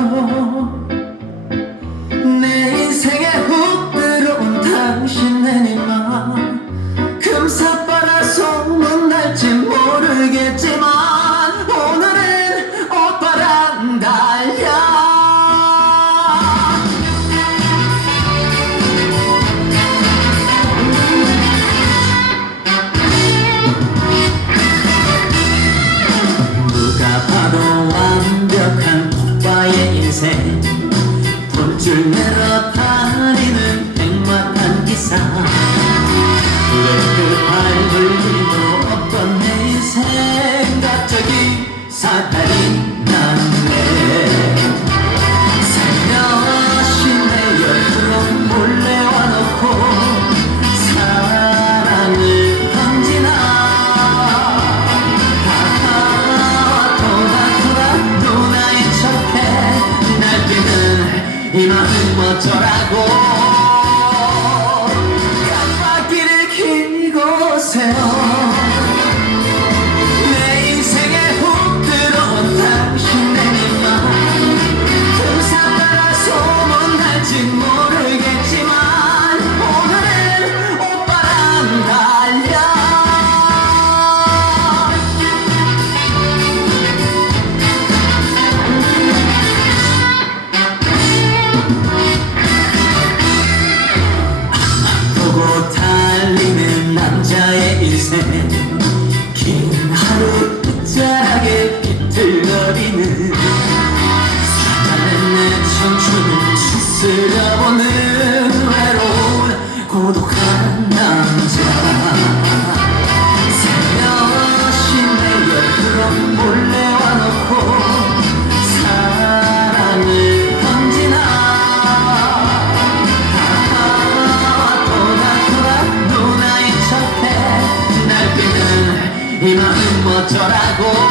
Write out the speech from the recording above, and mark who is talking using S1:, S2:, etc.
S1: Oh. 들러 다니는 백마탄 기사. 왜그 발을 들고 어떤 내 생각적인 사다리. 어쩌라고. man. 어쩌라고